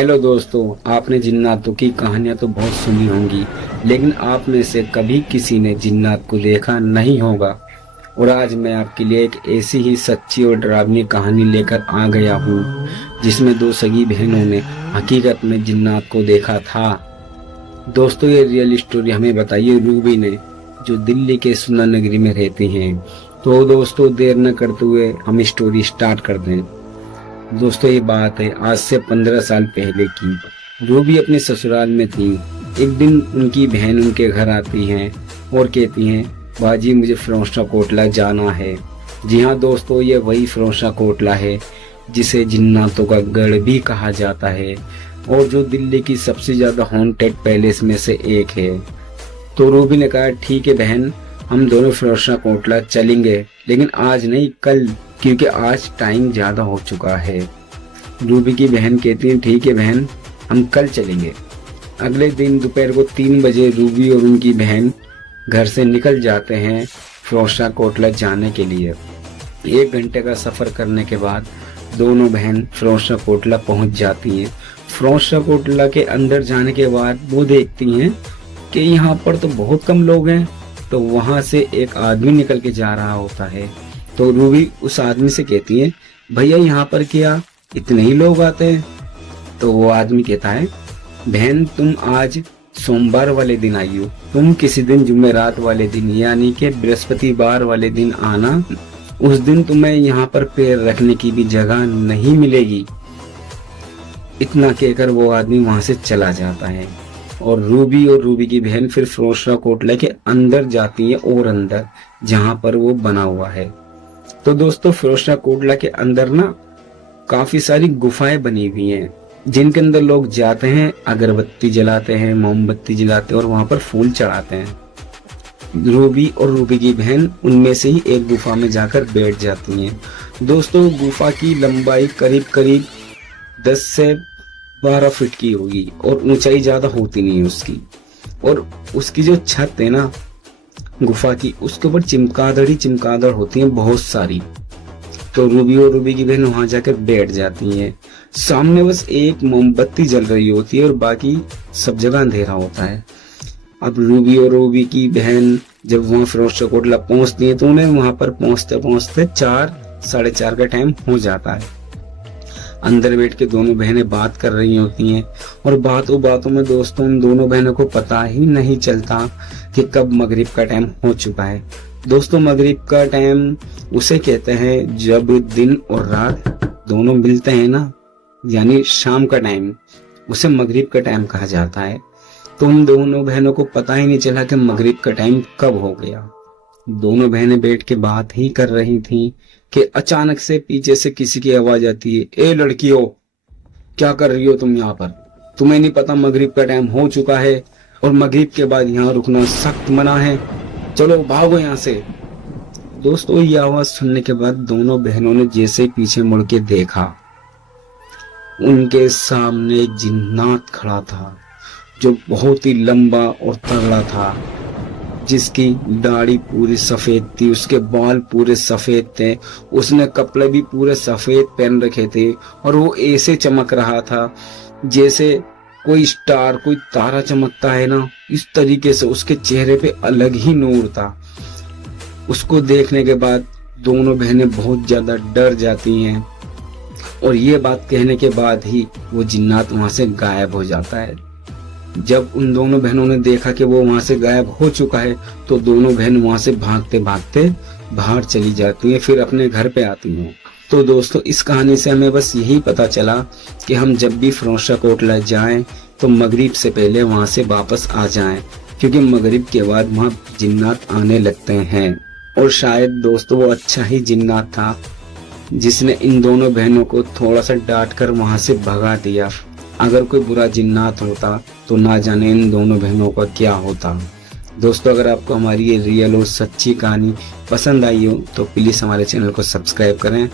Hello दोस्तों, आपने जिन्नातों की कहानियां तो बहुत सुनी होंगी, लेकिन आप में से कभी किसी ने जिन्नात को देखा नहीं होगा। और आज मैं आपके लिए एक ऐसी ही सच्ची और डरावनी कहानी लेकर आ गया हूँ, जिसमें दो सगी बहनों ने हकीकत में जिन्नात को देखा था। दोस्तों, ये रियल स्टोरी हमें बताइए रूबी ने, जो दिल्ली के सुन्ना नगरी में रहती हैं। तो दोस्तों, देर न करते हुए हम स्टोरी स्टार्ट कर दें। दोस्तों, ये बात है आज से 15 साल पहले की। रूबी अपने ससुराल में थी। एक दिन उनकी बहन उनके घर आती हैं और कहती हैं, बाजी मुझे फिरोजशाह कोटला जाना है। जी हाँ दोस्तों, ये वही फिरोजशाह कोटला है जिसे जिन्नातों का गढ़ भी कहा जाता है और जो दिल्ली की सबसे ज्यादा हॉन्टेड पैलेस में से एक है। तो रूबी ने कहा, ठीक है बहन, हम दोनों फिरोजशाह कोटला चलेंगे, लेकिन आज नहीं कल, क्योंकि आज टाइम ज्यादा हो चुका है। रूबी की बहन कहती है, ठीक है बहन, हम कल चलेंगे। अगले दिन दोपहर को 3 बजे रूबी और उनकी बहन घर से निकल जाते हैं फिरोजशाह कोटला जाने के लिए। 1 घंटे का सफर करने के बाद दोनों बहन फिरोजशाह कोटला पहुंच जाती हैं। फिरोजशाह कोटला के अंदर जाने के बाद वो देखती हैं कि यहाँ पर तो बहुत कम लोग हैं। तो वहां से एक आदमी निकल के जा रहा होता है। तो रूबी उस आदमी से कहती है, भैया यहाँ पर क्या इतने ही लोग आते हैं? तो वो आदमी कहता है, बहन तुम आज सोमवार वाले दिन आई हो, तुम किसी दिन जुमेरात वाले दिन यानी कि बृहस्पतिवार वाले दिन आना, उस दिन तुम्हें यहाँ पर पैर रखने की भी जगह नहीं मिलेगी। इतना कहकर वो आदमी वहां से चला जाता है और रूबी की बहन फिर फिरोजशाह कोटला के अंदर जाती है और अंदर जहां पर वो बना हुआ है। तो दोस्तों, फिरोजशाह कोटला के अंदर ना काफी सारी गुफाएं बनी हुई हैं, जिनके अंदर लोग जाते हैं, अगरबत्ती जलाते हैं, मोमबत्ती जलाते हैं और वहां पर फूल चढ़ाते हैं। रूबी और रूबी की बहन उनमें से ही एक गुफा में जाकर बैठ जाती हैं। दोस्तों, गुफा की लंबाई करीब करीब 10 से 12 फीट की होगी और ऊंचाई ज्यादा होती नहीं है उसकी। और उसकी जो छत है ना गुफा की, उसके ऊपर चिमगादड़ ही चिमगादड़ होती हैं बहुत सारी। तो रूबी और रूबी की बहन वहां जाकर बैठ जाती हैं। सामने बस एक मोमबत्ती जल रही होती है और बाकी सब जगह अंधेरा होता है। अब रूबी और रूबी की बहन जब वहां फिरोजशाह कोटला पहुंचती है तो उन्हें वहां पर पहुंचते पहुंचते 4 साढ़े 4 का टाइम हो जाता है। अंदर बैठ के दोनों बहनें बात कर रही होती हैं और बातों में दोस्तों उन दोनों बहनों को पता ही नहीं चलता कि कब मगरिब का टाइम हो चुका है। दोस्तों, मगरिब का टाइम उसे कहते हैं जब दिन और रात दोनों मिलते हैं ना, यानी शाम का टाइम, उसे मगरिब का टाइम कहा जाता है। तो उन दोनों बहनों को पता ही नहीं चला कि मगरिब का टाइम कब हो गया। दोनों बहनें बैठ के बात ही कर रही थीं कि अचानक से पीछे से किसी की आवाज आती है, ए लड़कियों, क्या कर रही हो तुम यहाँ पर? तुम्हें नहीं पता मगरिब का टाइम हो चुका है और मगरिब के बाद यहाँ रुकना सख्त मना है, चलो भागो यहाँ से। दोस्तों, ये आवाज सुनने के बाद दोनों बहनों ने जैसे पीछे मुड़ के देखा, उनके सामने एक जिन्नात खड़ा था जो बहुत ही लंबा और तगड़ा था, जिसकी दाढ़ी पूरी सफेद थी, उसके बाल पूरे सफेद थे, उसने कपड़े भी पूरे सफेद पहन रखे थे और वो ऐसे चमक रहा था जैसे कोई स्टार, कोई तारा चमकता है ना, इस तरीके से उसके चेहरे पे अलग ही नूर था। उसको देखने के बाद दोनों बहनें बहुत ज्यादा डर जाती हैं और ये बात कहने के बाद ही वो जिन्नात वहां से गायब हो जाता है। जब उन दोनों बहनों ने देखा कि वो वहां से गायब हो चुका है तो दोनों बहन वहां से भागते भागते बाहर चली जाती हैं, फिर अपने घर पे आती हैं। तो दोस्तों, इस कहानी से हमें बस यही पता चला कि हम जब भी फिरोजशाह कोटला जाएं तो मगरिब से पहले वहां से वापस आ जाएं, क्योंकि मगरिब के बाद वहां जिन्नात आने लगते हैं। और शायद दोस्तों वो अच्छा ही जिन्नात था जिसने इन दोनों बहनों को थोड़ा सा डांट कर वहां से भगा दिया। अगर कोई बुरा जिन्नात होता तो ना जाने इन दोनों बहनों का क्या होता। दोस्तों, अगर आपको हमारी ये रियल और सच्ची कहानी पसंद आई हो तो प्लीज हमारे चैनल को सब्सक्राइब करें।